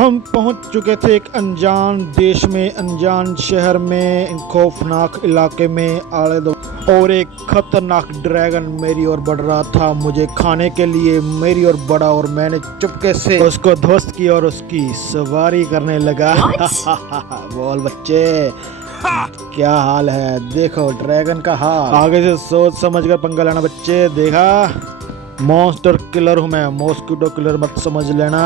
हम पहुंच चुके थे एक अनजान देश में, अनजान शहर में, खौफनाक इलाके में और एक खतरनाक ड्रैगन मेरी ओर बढ़ रहा था मुझे खाने के लिए। मेरी ओर बढ़ा और मैंने चुपके से उसको ध्वस्त किया और उसकी सवारी करने लगा। बोल बच्चे, क्या हाल है? देखो ड्रैगन का हाल। आगे से सोच समझ कर पंगा लेना बच्चे। देखा, मॉन्स्टर किलर हूँ मैं, मॉस्किटो किलर मत समझ लेना।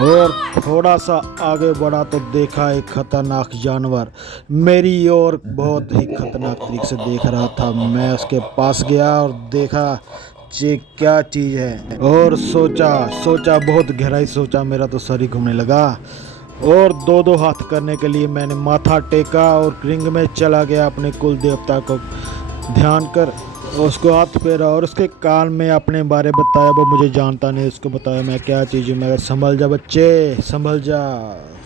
और थोड़ा सा आगे बढ़ा तो देखा एक खतरनाक जानवर मेरी ओर बहुत ही खतरनाक तरीके से देख रहा था। मैं उसके पास गया और देखा ये क्या चीज़ है, और सोचा बहुत गहराई सोचा। मेरा तो सर ही घूमने लगा और दो हाथ करने के लिए मैंने माथा टेका और रिंग में चला गया। अपने कुल देवता को ध्यान कर उसको हाथ फेरा और उसके कान में अपने बारे बताया। वो मुझे जानता नहीं, उसको बताया मैं क्या चीज़ हूँ। मैं संभल जा बच्चे, संभल जा,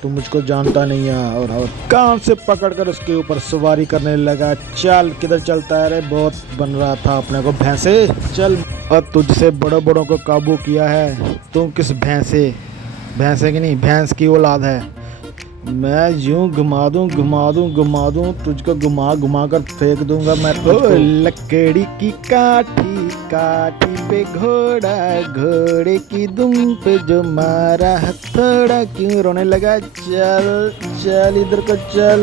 तू मुझको जानता नहीं है। और कान से पकड़कर उसके ऊपर सवारी करने लगा। चल किधर चलता है रे? बहुत बन रहा था अपने को भैंसे। चल, अब तुझसे बड़ों को काबू किया है। तू किस भैंसे की नहीं, भैंस की औलाद है। मैं यूं घुमा दूं तुझको घुमा कर फेंक दूंगा मैं। लकड़ी की काठी पे घोड़े की दुम पे जो मारा हथौड़ा, क्यों रोने लगा? चल इधर को चल।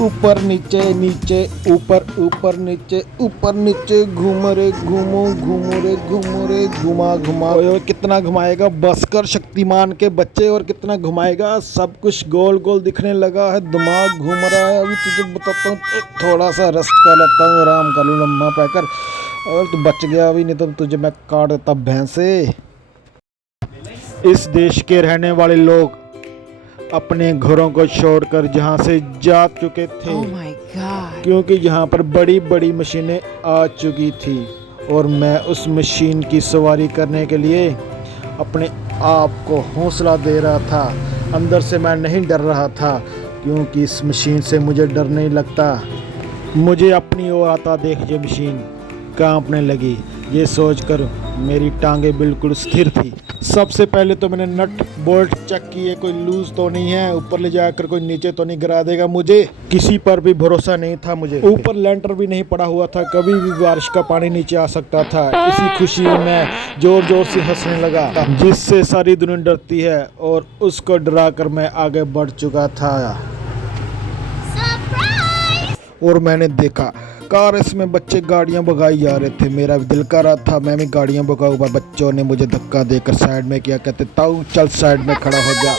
ऊपर नीचे ऊपर नीचे घूमो रे घुमा। और कितना घुमाएगा? बस कर शक्तिमान के बच्चे, और कितना घुमाएगा? सब कुछ गोल दिखने लगा है, दिमाग घूम रहा है। अभी तुझे बताता हूँ, थोड़ा सा रेस्ट कर लेता हूँ, आराम कर लूँ लम्बा पैकर, और तू बच गया। अभी नहीं तो तुझे मैं काट देता भैंसे। इस देश के रहने वाले लोग अपने घरों को छोड़कर जहां से जा चुके थे। Oh my God. क्योंकि यहाँ पर बड़ी मशीनें आ चुकी थी और मैं उस मशीन की सवारी करने के लिए अपने आप को हौसला दे रहा था। अंदर से मैं नहीं डर रहा था, क्योंकि इस मशीन से मुझे डर नहीं लगता। मुझे अपनी ओर आता देख ये मशीन कांपने लगी। ये सोचकर मेरी टांगें बिल्कुल स्थिर थी। सबसे पहले तो मैंने नट बोल्ट चेक किए, कोई लूज तो नहीं है, ऊपर ले जाकर कोई नीचे तो नहीं गिरा देगा मुझे। किसी पर भी भरोसा नहीं था मुझे। ऊपर लेंटर भी नहीं पड़ा हुआ था, कभी भी बारिश का पानी नीचे आ सकता था। इसी खुशी में मैं जोर से हंसने लगा, जिससे सारी दुनिया डरती है, और उसको डरा कर मैं आगे बढ़ चुका था। और मैंने देखा कार इसमें बच्चे गाड़ियां भगाई जा रहे थे। मेरा भी दिल कर रहा था मैं भी गाड़ियां भगाऊं, पर बच्चों ने मुझे धक्का देकर साइड में किया। कहते ताऊ चल साइड में खड़ा हो जा।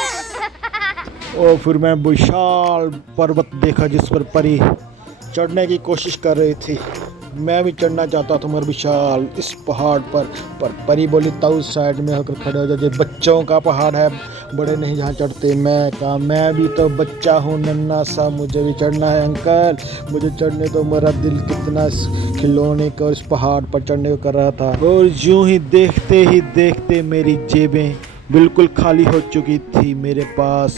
और फिर मैं विशाल पर्वत देखा जिस पर परी चढ़ने की कोशिश कर रही थी। मैं भी चढ़ना चाहता था मगर विशाल इस पहाड़ पर परी बोली ताऊ साइड में होकर खड़े हो जाए, बच्चों का पहाड़ है, बड़े नहीं जहाँ चढ़ते। मैं कहा मैं भी तो बच्चा हूँ नन्हा सा, मुझे भी चढ़ना है अंकल, मुझे चढ़ने तो। मेरा दिल कितना खिलौने का इस पहाड़ पर चढ़ने को कर रहा था। और यूं ही देखते मेरी जेबें बिल्कुल खाली हो चुकी थी। मेरे पास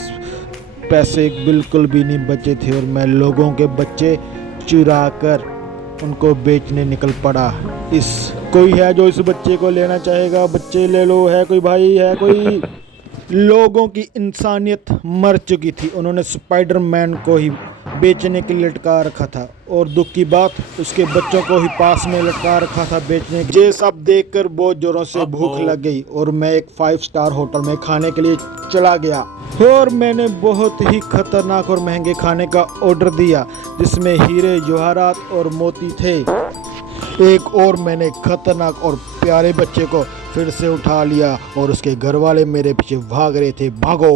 पैसे बिल्कुल भी नहीं बचे थे और मैं लोगों के बच्चे चुरा कर उनको बेचने निकल पड़ा। कोई है जो इस बच्चे को लेना चाहेगा? बच्चे ले लो। है कोई भाई? है कोई? लोगों की इंसानियत मर चुकी थी। उन्होंने स्पाइडरमैन को ही बेचने के लिए लटका रखा था, और दुख की बात उसके बच्चों को ही पास में लटका रखा था बेचने के। ये सब देखकर बहुत जोरों से भूख लग गई और मैं एक 5 स्टार होटल में खाने के लिए चला गया, और मैंने बहुत ही खतरनाक और महंगे खाने का ऑर्डर दिया, जिसमें हीरे जवाहरात और मोती थे। एक और मैंने खतरनाक और प्यारे बच्चे को फिर से उठा लिया और उसके घर वाले मेरे पीछे भाग रहे थे, भागो।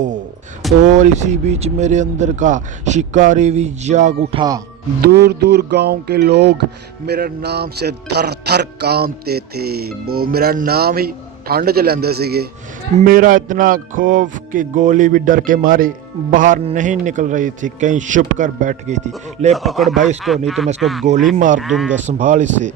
और इसी बीच मेरे अंदर का शिकारी भी जाग उठा। दूर गांव के लोग मेरे नाम से थर कांपते थे। वो मेरा नाम ही ठंड च लेंदे सीगे। मेरा इतना खौफ कि गोली भी डर के मारे बाहर नहीं निकल रही थी, कहीं छुप कर बैठ गई थी। ले पकड़ भाई इसको, नहीं तो मैं इसको गोली मार दूंगा, संभाल इसे।